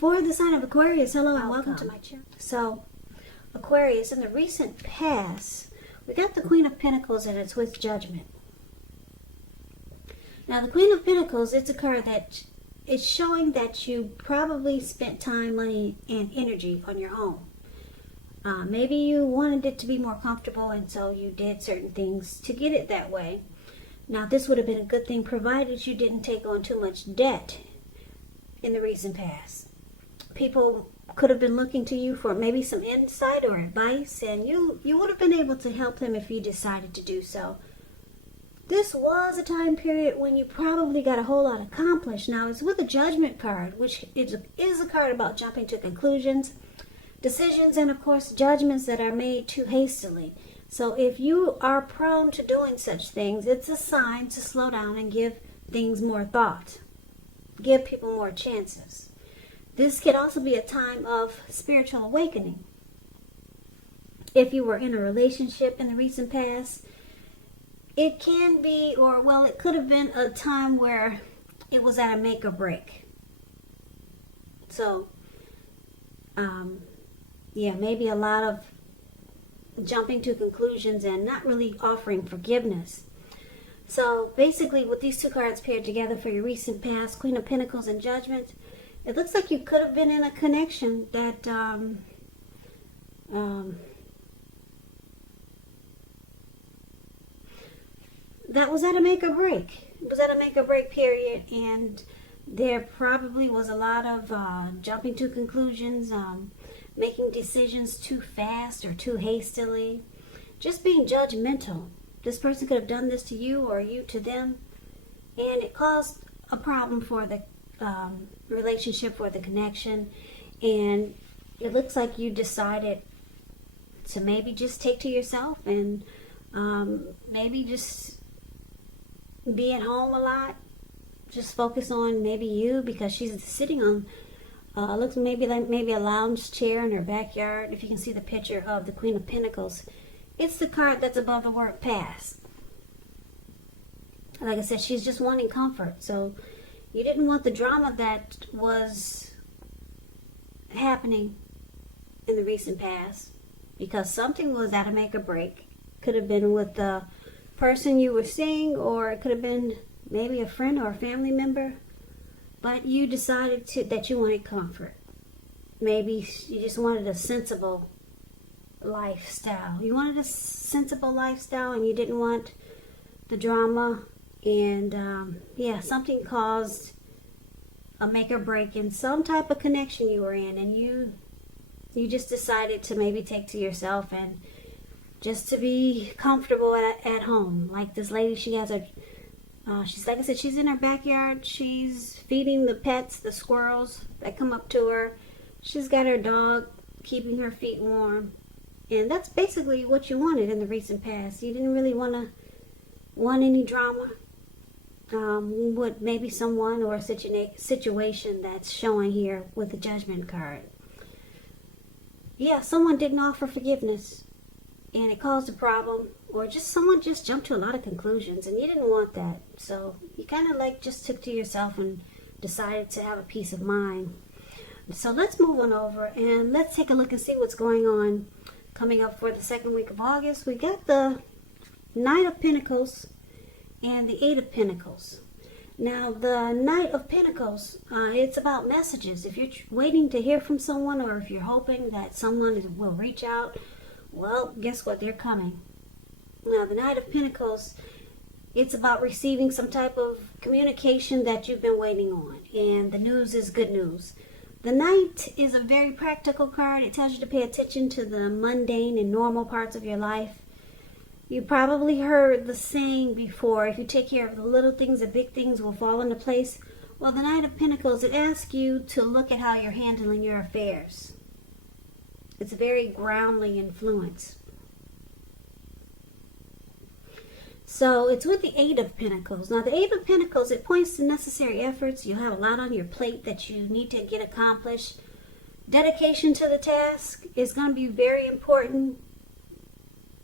For the sign of Aquarius, hello and welcome to my channel. So, Aquarius, in the recent past, we got the Queen of Pentacles and it's with Judgment. Now, the Queen of Pentacles, it's a card that it's showing that you probably spent time, money, and energy on your home. Maybe you wanted it to be more comfortable and so you did certain things to get it that way. Now, this would have been a good thing provided you didn't take on too much debt in the recent past. People could have been looking to you for maybe some insight or advice, and you would have been able to help them if you decided to do so. This was a time period when you probably got a whole lot accomplished. Now, it's with a Judgment card, which is a card about jumping to conclusions, decisions, and of course, judgments that are made too hastily. So if you are prone to doing such things, it's a sign to slow down and give things more thought. Give people more chances. This could also be a time of spiritual awakening. If you were in a relationship in the recent past, it can be, or well, it could have been a time where it was at a make or break. So, yeah, maybe a lot of jumping to conclusions and not really offering forgiveness. So basically, with these two cards paired together for your recent past, Queen of Pentacles and Judgment, it looks like you could have been in a connection that that was at a make or break. It was at a make or break period, and there probably was a lot of jumping to conclusions, making decisions too fast or too hastily, just being judgmental. This person could have done this to you or you to them, and it caused a problem for the relationship, for the connection. And it looks like you decided to maybe just take to yourself and maybe just be at home a lot, just focus on maybe you, because she's sitting on looks maybe a lounge chair in her backyard. If you can see the picture of the Queen of Pentacles, it's the card that's above the word past. Like I said, she's just wanting comfort. So you didn't want the drama that was happening in the recent past, because something was at a make or break. Could have been with the person you were seeing, or it could have been maybe a friend or a family member. But you decided that you wanted comfort. Maybe you just wanted a sensible lifestyle. You wanted a sensible lifestyle and you didn't want the drama. And yeah, something caused a make or break in some type of connection you were in, and you just decided to maybe take to yourself and just to be comfortable at home. Like this lady, she has she's, like I said, she's in her backyard. She's feeding the pets, the squirrels that come up to her. She's got her dog keeping her feet warm. And that's basically what you wanted in the recent past. You didn't really want any drama with maybe someone or a situation that's showing here with the Judgment card. Yeah, someone didn't offer forgiveness and it caused a problem, or just someone just jumped to a lot of conclusions and you didn't want that. So you kind of like just took to yourself and decided to have a peace of mind. So let's move on over and let's take a look and see what's going on coming up for the second week of August. We got the Knight of Pentacles and the Eight of Pentacles. Now, the Knight of Pentacles, it's about messages. If you're waiting to hear from someone, or if you're hoping that someone will reach out, well, guess what? They're coming. Now, the Knight of Pentacles, it's about receiving some type of communication that you've been waiting on, and the news is good news. The Knight is a very practical card. It tells you to pay attention to the mundane and normal parts of your life. You probably heard the saying before, if you take care of the little things, the big things will fall into place. Well, the Knight of Pentacles, it asks you to look at how you're handling your affairs. It's a very groundly influence. So it's with the Eight of Pentacles. Now, the Eight of Pentacles, it points to necessary efforts. You have a lot on your plate that you need to get accomplished. Dedication to the task is going to be very important.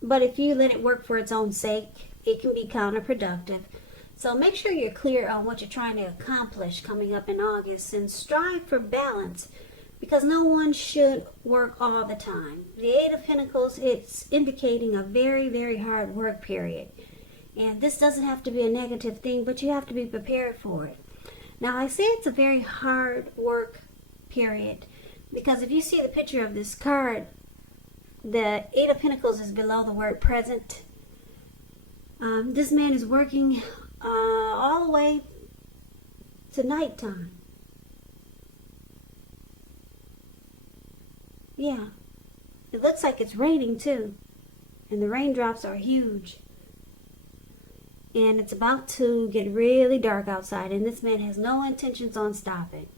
But if you let it work for its own sake, it can be counterproductive. So make sure you're clear on what you're trying to accomplish coming up in August, and strive for balance, because no one should work all the time. The Eight of Pentacles, it's indicating a very, very hard work period. And this doesn't have to be a negative thing, but you have to be prepared for it. Now, I say it's a very hard work period because if you see the picture of this card, the Eight of Pentacles is below the word present. This man is working all the way to nighttime. Yeah, it looks like it's raining too, and the raindrops are huge. And it's about to get really dark outside, and this man has no intentions on stopping.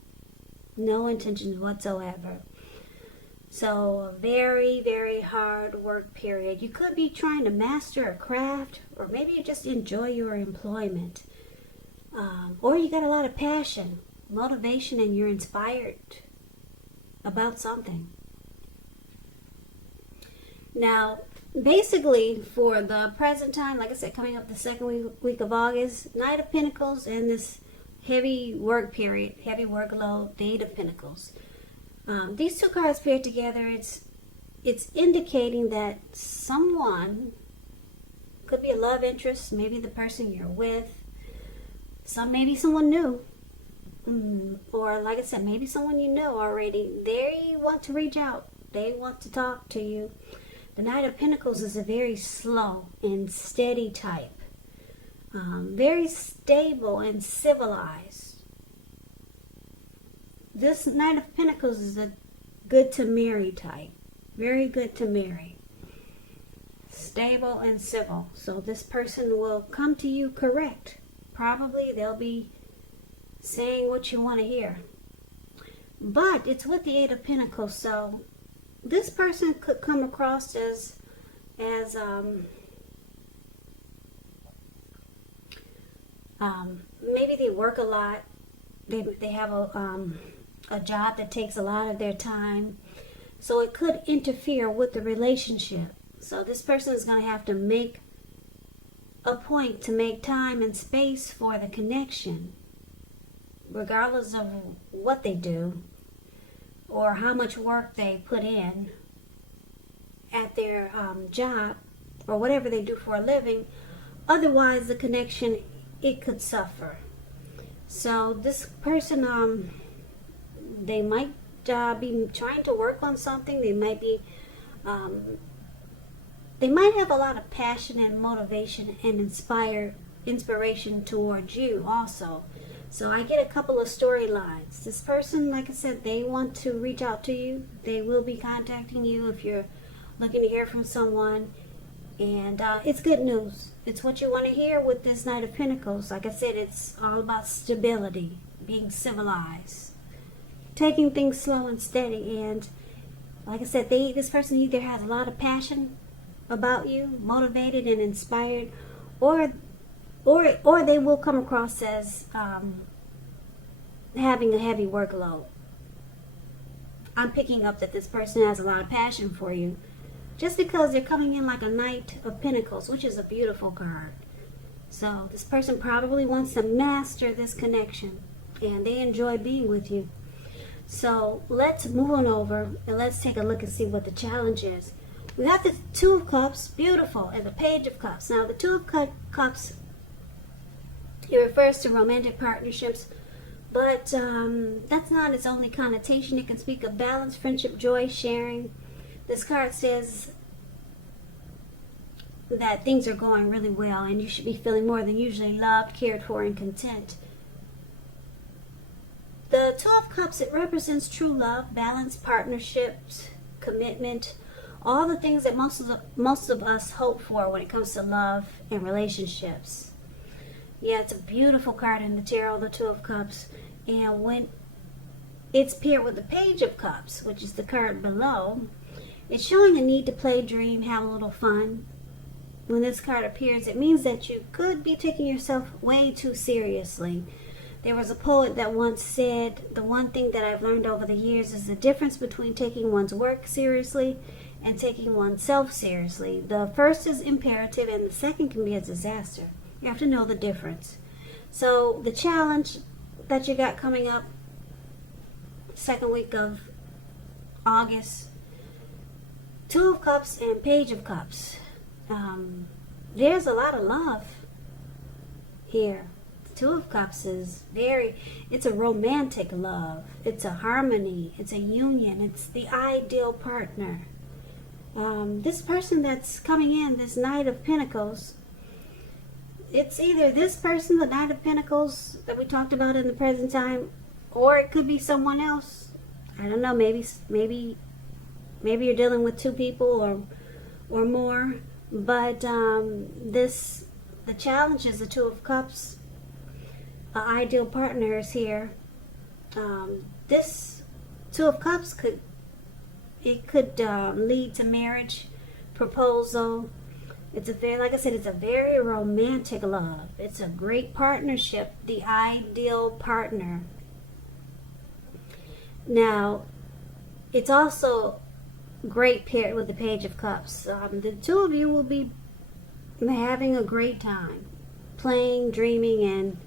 No intentions whatsoever. So a very, very hard work period. You could be trying to master a craft, or maybe you just enjoy your employment. Or you got a lot of passion, motivation, and you're inspired about something. Now, basically, for the present time, like I said, coming up the second week of August, Knight of Pentacles and this heavy work period, heavy workload, the Eight of Pentacles. These two cards paired together, it's indicating that someone, could be a love interest, maybe the person you're with, maybe someone new, or like I said, maybe someone you know already. They want to reach out. They want to talk to you. The Knight of Pentacles is a very slow and steady type. Very stable and civilized. This Knight of Pentacles is a good to marry type. Very good to marry. Stable and civil. So this person will come to you correct. Probably they'll be saying what you want to hear. But it's with the Eight of Pentacles, so this person could come across as maybe they work a lot. They have a job that takes a lot of their time, so it could interfere with the relationship. So this person is going to have to make a point to make time and space for the connection, regardless of what they do or how much work they put in at their job or whatever they do for a living. Otherwise, the connection, it could suffer. So this person, they might be trying to work on something. They might be, they might have a lot of passion and motivation and inspiration towards you also. So I get a couple of storylines. This person, like I said, they want to reach out to you. They will be contacting you if you're looking to hear from someone. And it's good news. It's what you want to hear with this Knight of Pentacles. Like I said, it's all about stability, being civilized, taking things slow and steady. And like I said, this person either has a lot of passion about you, motivated and inspired, or they will come across as having a heavy workload. I'm picking up that this person has a lot of passion for you, just because they're coming in like a Knight of Pentacles, which is a beautiful card. So this person probably wants to master this connection, and they enjoy being with you. So let's move on over and let's take a look and see what the challenge is. We got the Two of Cups, beautiful, and the Page of Cups. Now the Two of Cups, it refers to romantic partnerships, but that's not its only connotation. It can speak of balance, friendship, joy, sharing. This card says that things are going really well and you should be feeling more than usually loved, cared for, and content. The Two of Cups, it represents true love, balance, partnerships, commitment, all the things that most of us hope for when it comes to love and relationships. Yeah, it's a beautiful card in the tarot, the Two of Cups. And when it's paired with the Page of Cups, which is the card below, it's showing a need to play, dream, have a little fun. When this card appears, it means that you could be taking yourself way too seriously. There was a poet that once said, the one thing that I've learned over the years is the difference between taking one's work seriously and taking oneself seriously. The first is imperative and the second can be a disaster. You have to know the difference. So the challenge that you got coming up, second week of August, Two of Cups and Page of Cups. There's a lot of love here. Two of Cups is it's a romantic love. It's a harmony. It's a union. It's the ideal partner. This person that's coming in, this Knight of Pentacles, it's either this person, the Knight of Pentacles that we talked about in the present time, or it could be someone else. I don't know, maybe you're dealing with two people or more. But the challenge is the Two of Cups. An ideal partner is here. This Two of Cups could lead to marriage, proposal. It's like I said, it's a very romantic love. It's a great partnership, the ideal partner. Now, it's also great paired with the Page of Cups. The two of you will be having a great time, playing, dreaming,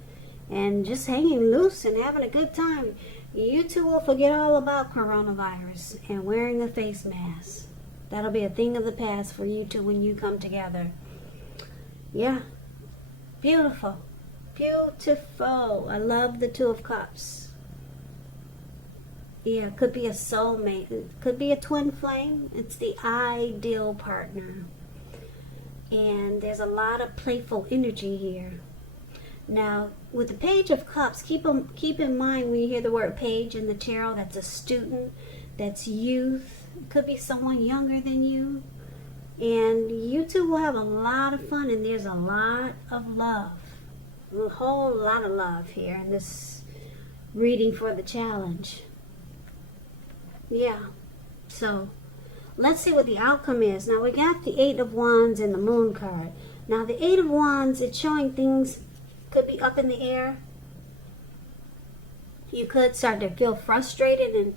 and just hanging loose and having a good time. You two will forget all about coronavirus and wearing a face mask. That'll be a thing of the past for you two when you come together. Yeah. Beautiful. Beautiful. I love the Two of Cups. Yeah, it could be a soulmate. It could be a twin flame. It's the ideal partner. And there's a lot of playful energy here. Now, with the Page of Cups, keep in mind when you hear the word page in the tarot, that's a student, that's youth. It could be someone younger than you. And you two will have a lot of fun, and there's a lot of love. A whole lot of love here in this reading for the challenge. Yeah. So, let's see what the outcome is. Now, we got the Eight of Wands and the Moon card. Now, the Eight of Wands, it's showing things could be up in the air. You could start to feel frustrated and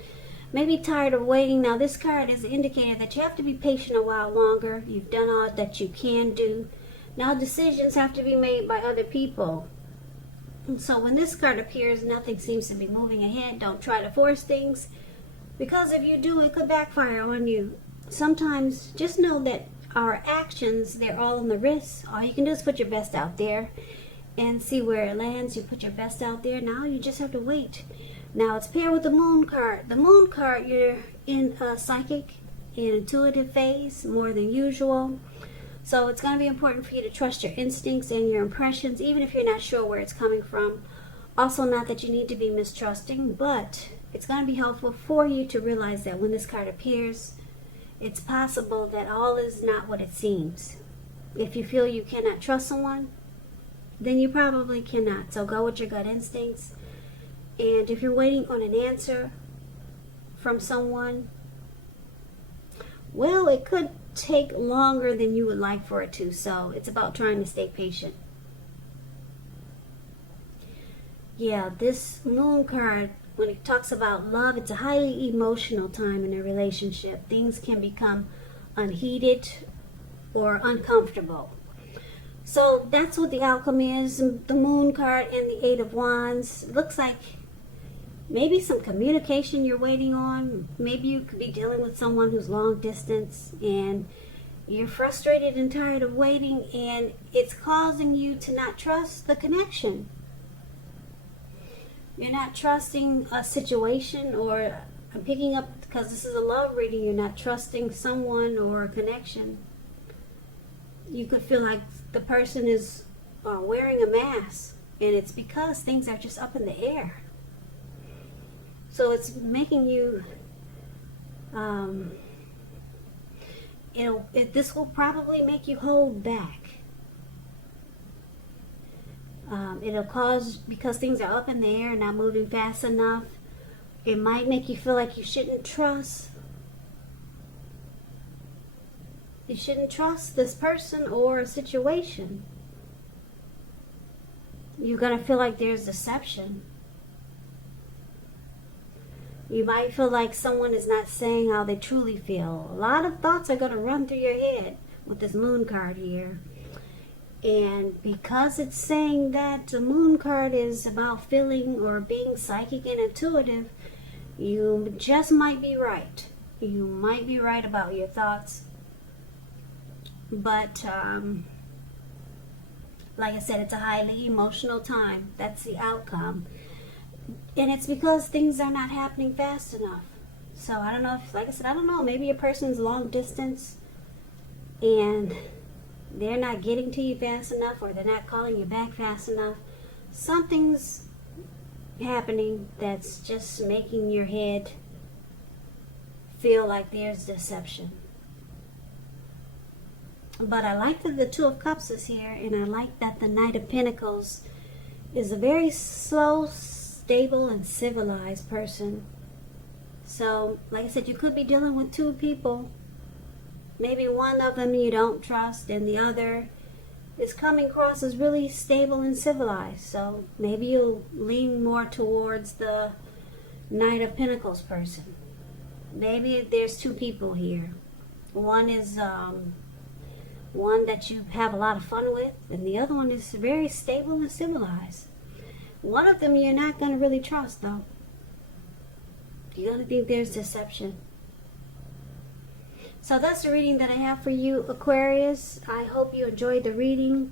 maybe tired of waiting. Now, this card is indicating that you have to be patient a while longer. You've done all that you can do. Now, decisions have to be made by other people. And so when this card appears, nothing seems to be moving ahead. Don't try to force things, because if you do, it could backfire on you. Sometimes just know that our actions, they're all in the wrist. All you can do is put your best out there and see where it lands. You put your best out there. Now you just have to wait. Now it's paired with the Moon card. The Moon card, you're in a psychic and intuitive phase more than usual. So it's going to be important for you to trust your instincts and your impressions, even if you're not sure where it's coming from. Also, not that you need to be mistrusting, but it's going to be helpful for you to realize that when this card appears, it's possible that all is not what it seems. If you feel you cannot trust someone, then you probably cannot. So go with your gut instincts. And if you're waiting on an answer from someone, well, it could take longer than you would like for it to. So it's about trying to stay patient. Yeah, this Moon card, when it talks about love, it's a highly emotional time in a relationship. Things can become unheated or uncomfortable. So that's what the outcome is. The Moon card and the Eight of Wands. It looks like maybe some communication you're waiting on. Maybe you could be dealing with someone who's long distance and you're frustrated and tired of waiting, and it's causing you to not trust the connection. You're not trusting a situation, or I'm picking up, because this is a love reading, you're not trusting someone or a connection. You could feel like the person is wearing a mask, and it's because things are just up in the air. So it's making you, this will probably make you hold back. It'll cause, because things are up in the air and not moving fast enough, it might make you feel like you shouldn't trust. You shouldn't trust this person or a situation. You're going to feel like there's deception. You might feel like someone is not saying how they truly feel. A lot of thoughts are going to run through your head with this Moon card here. And because it's saying that the moon card is about feeling or being psychic and intuitive, you just might be right. You might be right about your thoughts. But like I said, it's a highly emotional time. That's the outcome. And it's because things are not happening fast enough. So I don't know if, like I said, I don't know. Maybe a person's long distance and they're not getting to you fast enough, or they're not calling you back fast enough. Something's happening that's just making your head feel like there's deception. But I like that the Two of Cups is here, and I like that the Knight of Pentacles is a very slow, stable, and civilized person. So, like I said, you could be dealing with two people. Maybe one of them you don't trust, and the other is coming across as really stable and civilized. So maybe you'll lean more towards the Knight of Pentacles person. Maybe there's two people here. One is one that you have a lot of fun with, and the other one is very stable and civilized. One of them you're not going to really trust, though. You're going to think there's deception. So that's the reading that I have for you, Aquarius. I hope you enjoyed the reading.